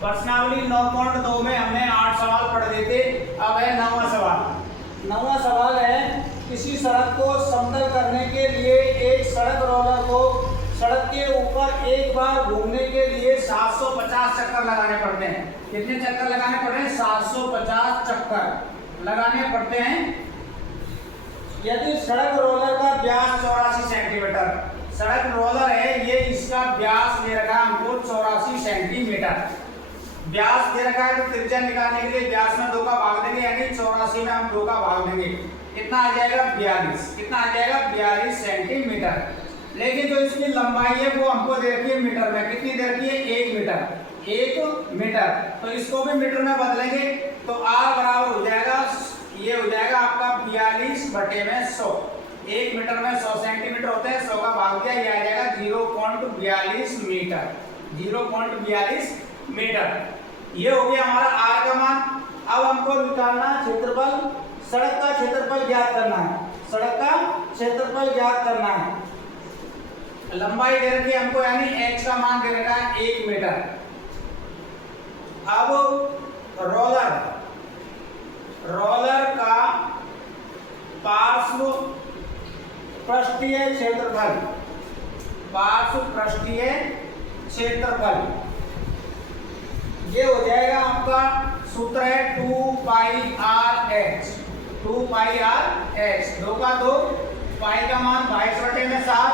प्रश्नावली 9.2 में हमने 8 सवाल पढ़ दिए थे। अब है 9वां सवाल। 9वां सवाल है, किसी सड़क को समतल करने के लिए एक सड़क रोलर को सड़क के ऊपर एक बार घूमने के लिए 750 चक्कर लगाने पड़ते हैं। कितने चक्कर लगाने पड़ते हैं? 750 चक्कर लगाने पड़ते हैं। यदि सड़क रोलर का व्यास 84 सेंटीमीटर, सड़क रोलर है ये, इसका व्यास दे रखा है हमको 84 सेंटीमीटर। व्यास दे रखा है तो त्रिज्या निकालने के लिए व्यास में 2 का भाग देंगे, यानी 84 में हम 2 का भाग देंगे, कितना आ जाएगा? 42। कितना आ जाएगा? 42 सेंटीमीटर। लेकिन जो इसकी लंबाई है वो हमको दे रखी है मीटर में। कितनी दे रखी है? 1 मीटर। 1 मीटर, तो इसको भी मीटर में बदलेंगे तो r बराबर हो जाएगा, ये हो जाएगा आपका 42/100। 1 मीटर में 100 सेंटीमीटर होते हैं, 100 का भाग दिया, ये आ जाएगा 0.42 मीटर। 0.42 मीटर, ये हो गया हमारा r का मान। अब हमको निकालना क्षेत्रफल, सड़क का क्षेत्रफल ज्ञात करना है। सड़क का क्षेत्रफल ज्ञात करना है। लंबाई दे रखी है हमको, यानी h का मान दे रखा है 1 मीटर। अब रोलर का पार्श्व पृष्ठीय क्षेत्रफल, पार्श्व पृष्ठीय क्षेत्रफल, ये हो जाएगा आपका, सूत्र है 2πr/h। 2πr/h, 2 का 2, पाई का मान 22/7,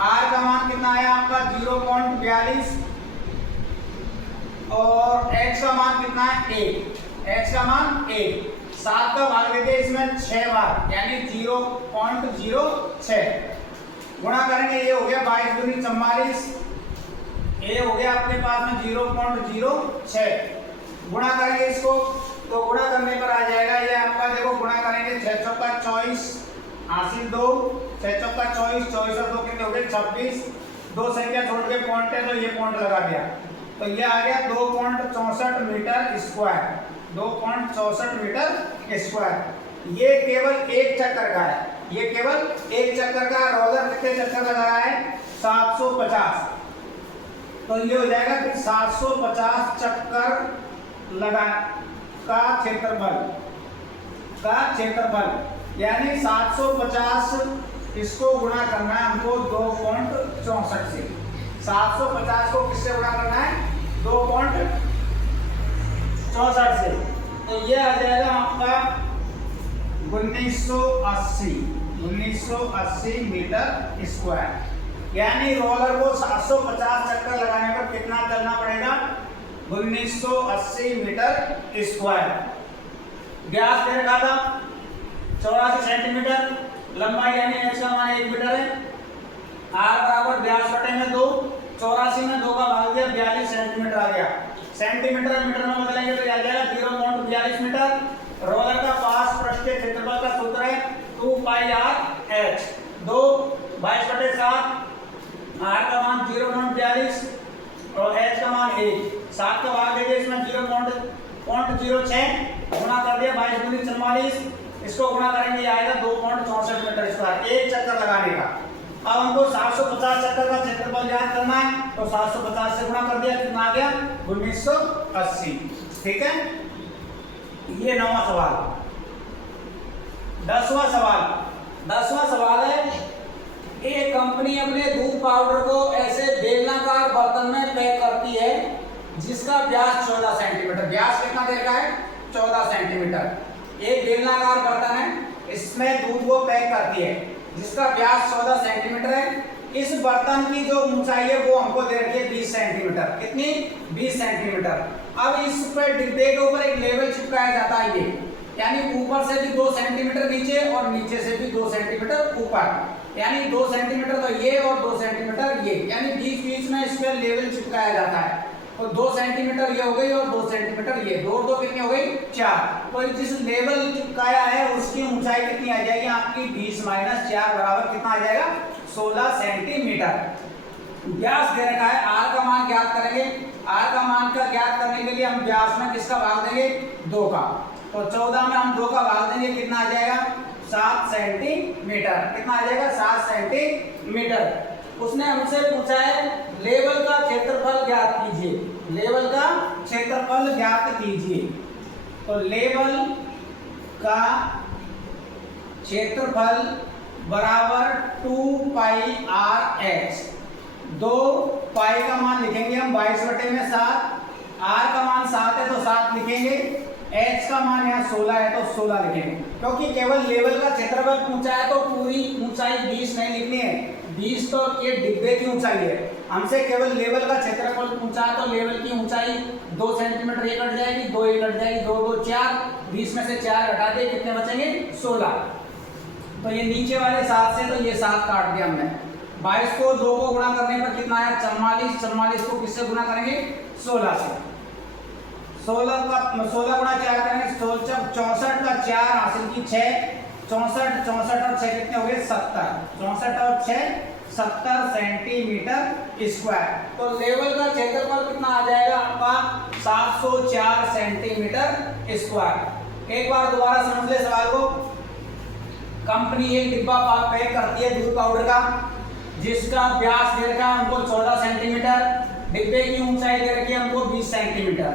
r का मान कितना आया आपका? 0.42 और x का मान कितना है? 1। x का मान 1। 7 का भाग देते हैं इसमें 6 बार, यानी 0.06 गुणा करेंगे, ये हो गया 22 दूनी 44, ये हो गया अपने पास में 0.06। गुणा करेंगे इसको तो गुणा करने पर आ जाएगा ये आपका, देखो गुणा करेंगे 6 चौका 24, हासिल 2, 6 चौका 24, 24 और 2 कितने हो गए? 26। 2 संख्या छोड़ के पॉइंट है तो ये पॉइंट लगा दिया, तो ये आ गया 2.64 मीटर स्क्वायर। 2.64 metre square. ये केवल एक चक्कर का है, ये केवल एक चक्कर का। रोलर कितने चक्कर लगा रहा है? 750। तो ये हो जाएगा कि 750 चक्कर लगा का क्षेत्रफल, यानी 750 इसको गुणा करना है हमको 2.64 से। 750 को किससे गुणा करना है? 2.64 से। तो ये आ जाएगा आपका 1980 मीटर स्क्वायर। यानी रोलर को 750 चक्कर लगाने पर कितना चलना पड़ेगा? 1980 मीटर स्क्वायर। व्यास दे रखा था 84 सेंटीमीटर, लंबाई यानी h का मान 1 मीटर है। r बराबर व्यास बटे में 2, 84 में 2 का भाग दिया, 42 सेंटीमीटर आ गया। सेंटीमीटर मीटर में बदलेंगे तो आ जाएगा 0.42 मीटर। रोलर का पार्श्व पृष्ठीय क्षेत्रफल का सूत्र है 2πr/h। 2 22/7, r का मान 0.42 और h का मान 1। 7 का भाग देंगे इसमें 0.06 गुणा कर दिया, 22 दूनी 44, इसको गुणा करेंगे आएगा 2.64 मीटर स्क्वायर, एक चक्कर लगाने का। अब हमको 750 चक्कर का क्षेत्रफल ज्ञात करना है, तो 750 से गुणा कर दिया, कितना आ गया? 1980। ठीक है, ये 9वां सवाल। 10वां सवाल है, एक कंपनी अपने दूध पाउडर को ऐसे बेलनाकार बर्तन में पैक करती है जिसका व्यास 14 सेंटीमीटर। व्यास कितना दे रखा है? 14 सेंटीमीटर। एक बेलनाकार बर्तन है, इसमें दूध को पैक करती है जिसका व्यास 14 सेंटीमीटर है। इस बर्तन की जो ऊंचाई है वो हमको दे रखी है 20 सेंटीमीटर। कितनी? 20 सेंटीमीटर। अब इस पर डिब्बे के ऊपर एक लेवल चिपकाया जाता है, ये यानी ऊपर से भी 2 सेंटीमीटर नीचे और नीचे से भी 2 सेंटीमीटर ऊपर, यानी 2 सेंटीमीटर तो ये और 2 सेंटीमीटर ये, यानी बीच बीच में इस पर लेवल चिपकाया जाता है। तो 2 सेंटीमीटर ये हो गई और 2 सेंटीमीटर ये, 2 और 2 कितनी हो गई? 4। तो जिस लेवल चिपकाया है उसकी ऊंचाई कितनी आ जाएगी आपकी? 20 - 4 बराबर कितना आ जाएगा? 16 सेंटीमीटर। व्यास दे रखा है, r का मान ज्ञात करेंगे। r का मान का ज्ञात करने के लिए हम व्यास में किसका भाग देंगे? 2 का। तो 14 में हम 2 का भाग देंगे, कितना आ जाएगा? 7 सेंटीमीटर। कितना आ जाएगा? 7 सेंटीमीटर। उसने हमसे पूछा है लेवल का क्षेत्रफल ज्ञात कीजिए, लेवल का क्षेत्रफल ज्ञात कीजिए। तो लेवल का क्षेत्रफल बराबर 2πr(h)। 2 पाई का मान लिखेंगे हम 22/7, r का मान 7 है तो 7 लिखेंगे, h का मान यहाँ 16 है तो 16 लिखेंगे। क्योंकि केवल लेवल का क्षेत्रफल पूछा है तो पूरी ऊंचाई 20 नहीं लिखनी है, 20 तो ये डिब्बे की ऊंचाई है। हमसे केवल लेवल का क्षेत्रफल पूछा है तो लेवल की ऊंचाई 2 सेंटीमीटर ये कट जाएगी, 2 ये कट जाएगी, 2 2 4, 20 में से 4 हटा दिए, कितने बचेंगे 16। तो ये नीचे वाले 7 से तो ये 7 काट दिया हमने। 22 को 2 को गुणा करने पर कितना आया 44, 44 को किससे गुणा करेंगे 16 से। 16 गुणा 4 करेंगे 64 का 4 हासिल की 6, 64 64 और 6 कितने हो गए 70, 64 और 6 70 सेंटीमीटर स्क्वायर। तो लेवल का क्षेत्रफल कितना आ जाएगा आपका 704 सेंटीमीटर स्क्वायर। एक बार दोबारा समझ ले सवाल को। कंपनी एक डिब्बा पैक करती है दूध पाउडर का, जिसका व्यास दे रखा है हमको 14 सेंटीमीटर, डिब्बे की ऊंचाई दे रखी है हमको 20 सेंटीमीटर।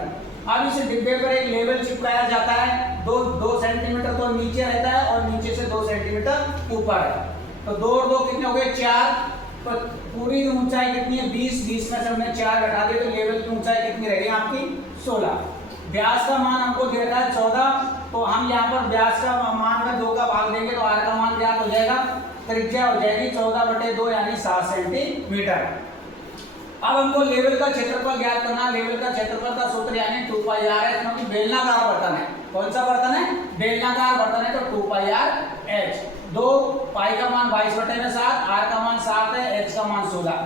अब इस डिब्बे पर एक लेवल चिपकाया जाता है, 2 सेंटीमीटर तो नीचे रहता है और नीचे से 2 सेंटीमीटर ऊपर है। तो 2 और 2 कितने हो गए 4, तो पूरी ऊंचाई कितनी है 20, 20 में से हमने 4 घटा दिए तो लेवल की ऊंचाई कितनी रहेगी आपकी 16। व्यास का मान हमको दे रखा है 14, तो हम यहाँ पर व्यास का मान में 2 का भाग देंगे तो r का मान ज्ञात हो जाएगा, त्रिज्या हो जाएगी 14/2 यानी 7 सेंटीमीटर। अब हमको लेवल का क्षेत्रफल ज्ञात करना। लेवल का क्षेत्रफल का सूत्र यानी 2πr है, क्योंकि बेलनाकार बर्तन है। कौन सा बर्तन है बेलनाकार बर्तन है, तो 2πr(h)। 2 पाई का मान 22/7, r का मान 7 है, h का मान 16।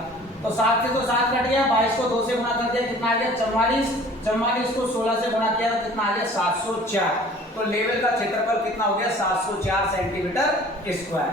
तो 7 से तो 7 कट गया, 22 को 2 से गुणा कर दिया कितना आ गया 44, 44 को 16 से गुणा किया तो कितना आ गया 704। तो लेवल का क्षेत्रफल कितना हो गया 704 सेंटीमीटर स्क्वायर।